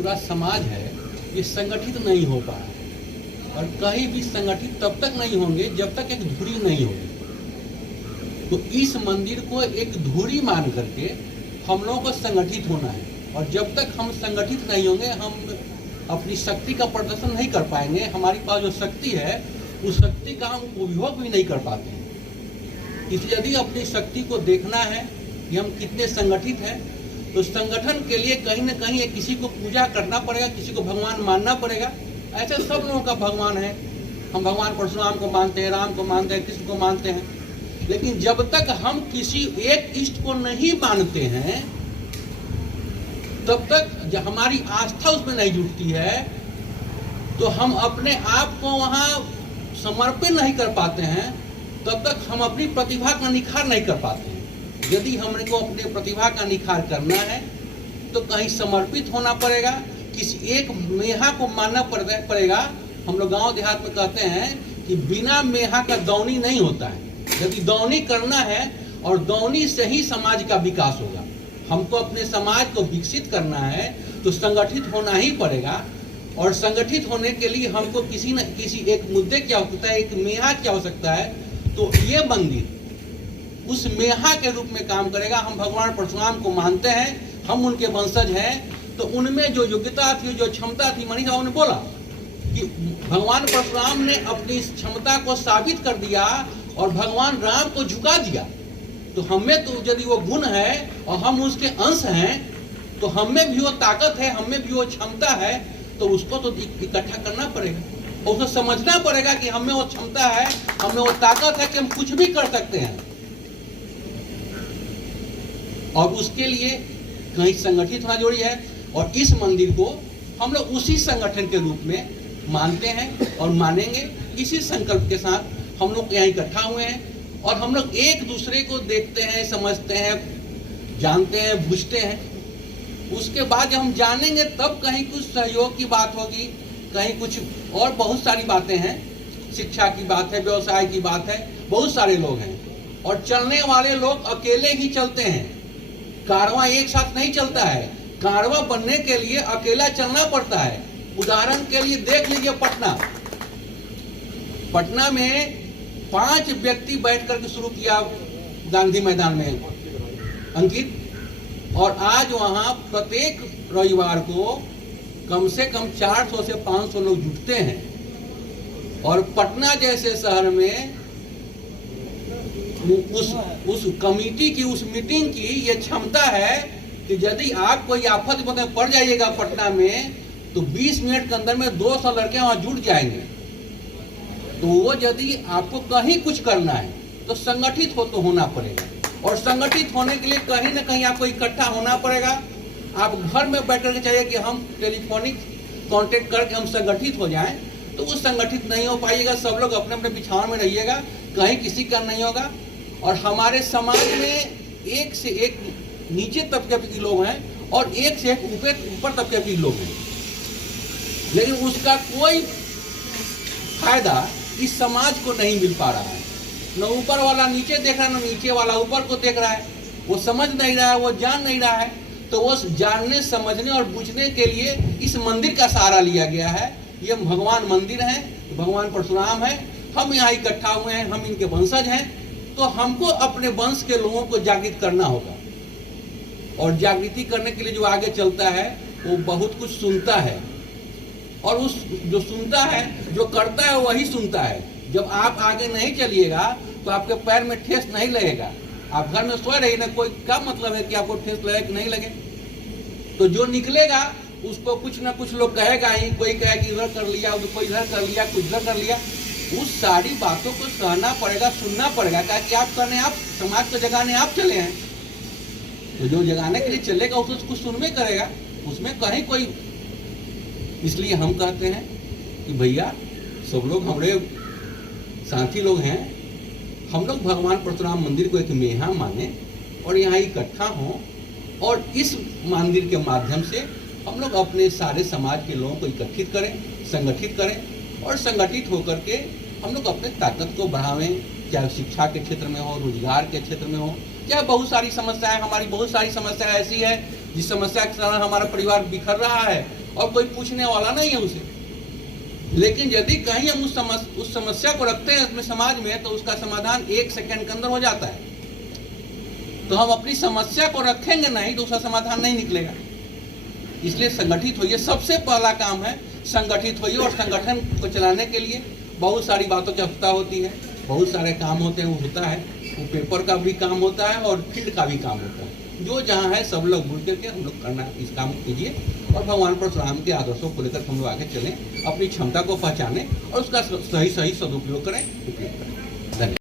पूरा समाज है ये संगठित नहीं हो पा रहा है, और कहीं भी संगठित तब तक नहीं होंगे जब तक एक धुरी नहीं होगी। तो इस मंदिर को एक धुरी मान करके हम लोगों को संगठित होना है, और जब तक हम संगठित नहीं होंगे हम अपनी शक्ति का प्रदर्शन नहीं कर पाएंगे। हमारी पास जो शक्ति है उस शक्ति का हम उपयोग भी नहीं कर पाते हैं। इसलिए यदि अपनी शक्ति को देखना है कि हम कितने संगठित हैं, तो संगठन के लिए कहीं न कहीं किसी को पूजा करना पड़ेगा, किसी को भगवान मानना पड़ेगा। ऐसे सब लोगों का भगवान है। हम भगवान परशुराम को मानते हैं, राम को मानते हैं, कृष्ण को मानते हैं, लेकिन जब तक हम किसी एक इष्ट को नहीं मानते हैं तब तक जब हमारी आस्था उसमें नहीं जुटती है तो हम अपने आप को वहाँ समर्पित नहीं कर पाते हैं, तब तक हम अपनी प्रतिभा का निखार नहीं कर पाते हैं। यदि हमको अपने प्रतिभा का निखार करना है तो कहीं समर्पित होना पड़ेगा, किसी एक मेहा को मानना पड़ेगा। हम लोग गांव देहात में कहते हैं कि बिना मेहा का दौनी नहीं होता है। यदि दौनी करना है और दौनी से ही समाज का विकास होगा। हमको अपने समाज को विकसित करना है तो संगठित होना ही पड़ेगा, और संगठित होने के लिए हमको किसी न किसी एक मुद्दे की आवश्यकता है, एक मेहा की आवश्यकता है। तो ये मंदिर उस मेहा के रूप में काम करेगा। हम भगवान परशुराम को मानते हैं, हम उनके वंशज हैं, तो उनमें जो योग्यता थी, जो क्षमता थी, मनीषा ने बोला कि भगवान परशुराम ने अपनी इस क्षमता को साबित कर दिया और भगवान राम को झुका दिया। तो हमें तो यदि वो गुण है और हम उसके अंश हैं तो हमें भी वो ताकत है, हमें भी वो क्षमता है, तो उसको तो इकट्ठा करना पड़ेगा और उसको समझना पड़ेगा कि हमें वो क्षमता है, हमें वो ताकत है कि हम कुछ भी कर सकते हैं। और उसके लिए कहीं संगठित होना जरूरी है, और इस मंदिर को हम लोग उसी संगठन के रूप में मानते हैं और मानेंगे। इसी संकल्प के साथ हम लोग यहाँ इकट्ठा हुए हैं और हम लोग एक दूसरे को देखते हैं, समझते हैं, जानते हैं, बूझते हैं। उसके बाद जब हम जानेंगे तब कहीं कुछ सहयोग की बात होगी, कहीं कुछ और बहुत सारी बातें हैं। शिक्षा की बात है, व्यवसाय की बात है, बहुत सारे लोग हैं और चलने वाले लोग अकेले ही चलते हैं। कारवां एक साथ नहीं चलता है। कारवां बनने के लिए अकेला चलना पड़ता है। उदाहरण के लिए देख लीजिए पटना में 5 व्यक्ति बैठ करके शुरू किया गांधी मैदान में अंकित, और आज वहां प्रत्येक रविवार को कम से कम 400 से 500 लोग जुटते हैं। और पटना जैसे शहर में उस कमेटी की, उस मीटिंग की ये क्षमता है कि यदि आप कोई आफत में पड़ जाइएगा पटना में तो 20 मिनट के अंदर में 200 लड़के वहां जुट जाएंगे। तो वो यदि आपको कहीं कुछ करना है तो संगठित तो होना पड़ेगा, और संगठित होने के लिए कहीं ना कहीं आपको इकट्ठा होना पड़ेगा। आप घर में बैठ करके चाहिए कि हम टेलीफोनिक कांटेक्ट करके हम संगठित हो जाएं, तो वो संगठित नहीं हो पाइएगा। सब लोग अपने अपने बिछावन में रहिएगा, कहीं किसी का नहीं होगा। और हमारे समाज में एक से एक नीचे तबके के लोग हैं और एक से एक ऊपर तबके के लोग हैं, लेकिन उसका कोई फायदा इस समाज को नहीं मिल पा रहा है। न ऊपर वाला नीचे देख रहा है, न नीचे वाला ऊपर को देख रहा है। वो समझ नहीं रहा है, वो जान नहीं रहा है। तो वो जानने, समझने और बूझने के लिए इस मंदिर का सहारा लिया गया है। ये भगवान मंदिर है, भगवान परशुराम है, हम यहाँ इकट्ठा हुए हैं, हम इनके वंशज हैं। तो हमको अपने वंश के लोगों को जागृत करना होगा, और जागृति करने के लिए जो आगे चलता है वो बहुत कुछ सुनता है, और उस जो सुनता है, जो करता है वही सुनता है। जब आप आगे नहीं चलिएगा तो आपके पैर में ठेस नहीं लगेगा। आप घर में सोए रहिए ना, कोई क्या मतलब है कि आपको ठेस लगे कि नहीं लगे। तो जो निकलेगा उसको कुछ ना कुछ लोग कहेगा ही। कोई कहे कि इधर कर लिया, कोई इधर कर लिया, कुछ इधर कर लिया। उस सारी बातों को सहना पड़ेगा, सुनना पड़ेगा, ताकि आप करने, आप समाज को जगाने आप चले हैं। तो जो जगाने के लिए चलेगा उसको कुछ सुनवे करेगा, उसमें कहीं कोई। इसलिए हम कहते हैं कि भैया सब लोग हमारे साथी लोग हैं, हम लोग भगवान परशुराम मंदिर को एक मेहा माने और यहाँ इकट्ठा हों, और इस मंदिर के माध्यम से हम लोग अपने सारे समाज के लोगों को इकट्ठित करें, संगठित करें, और संगठित होकर के हम लोग अपने ताकत को बढ़ावें। चाहे शिक्षा के क्षेत्र में हो, रोजगार के क्षेत्र में हो, चाहे बहुत सारी समस्याएं, हमारी बहुत सारी समस्याएं ऐसी है जिस समस्या के कारण हमारा परिवार बिखर रहा है, और कोई पूछने वाला नहीं है उसे। लेकिन यदि कहीं हम उस समस्या को रखते हैं अपने समाज में, तो उसका समाधान 1 सेकंड के अंदर हो जाता है। तो हम अपनी समस्या को रखेंगे नहीं तो उसका समाधान नहीं निकलेगा। इसलिए संगठित होइए, सबसे पहला काम है संगठित होइए। और संगठन को चलाने के लिए बहुत सारी बातों की आवश्यकता होती है, बहुत सारे काम होते हैं, वो होता है, वो पेपर का भी काम होता है और फील्ड का भी काम होता है। जो जहाँ है सब लोग मिल करके हम लोग करना, इस काम कीजिए और भगवान परशुराम के आदर्शों को लेकर हम लोग आगे चलें, अपनी क्षमता को पहचानें और उसका सही सदुपयोग करें, उपयोग करें। धन्यवाद।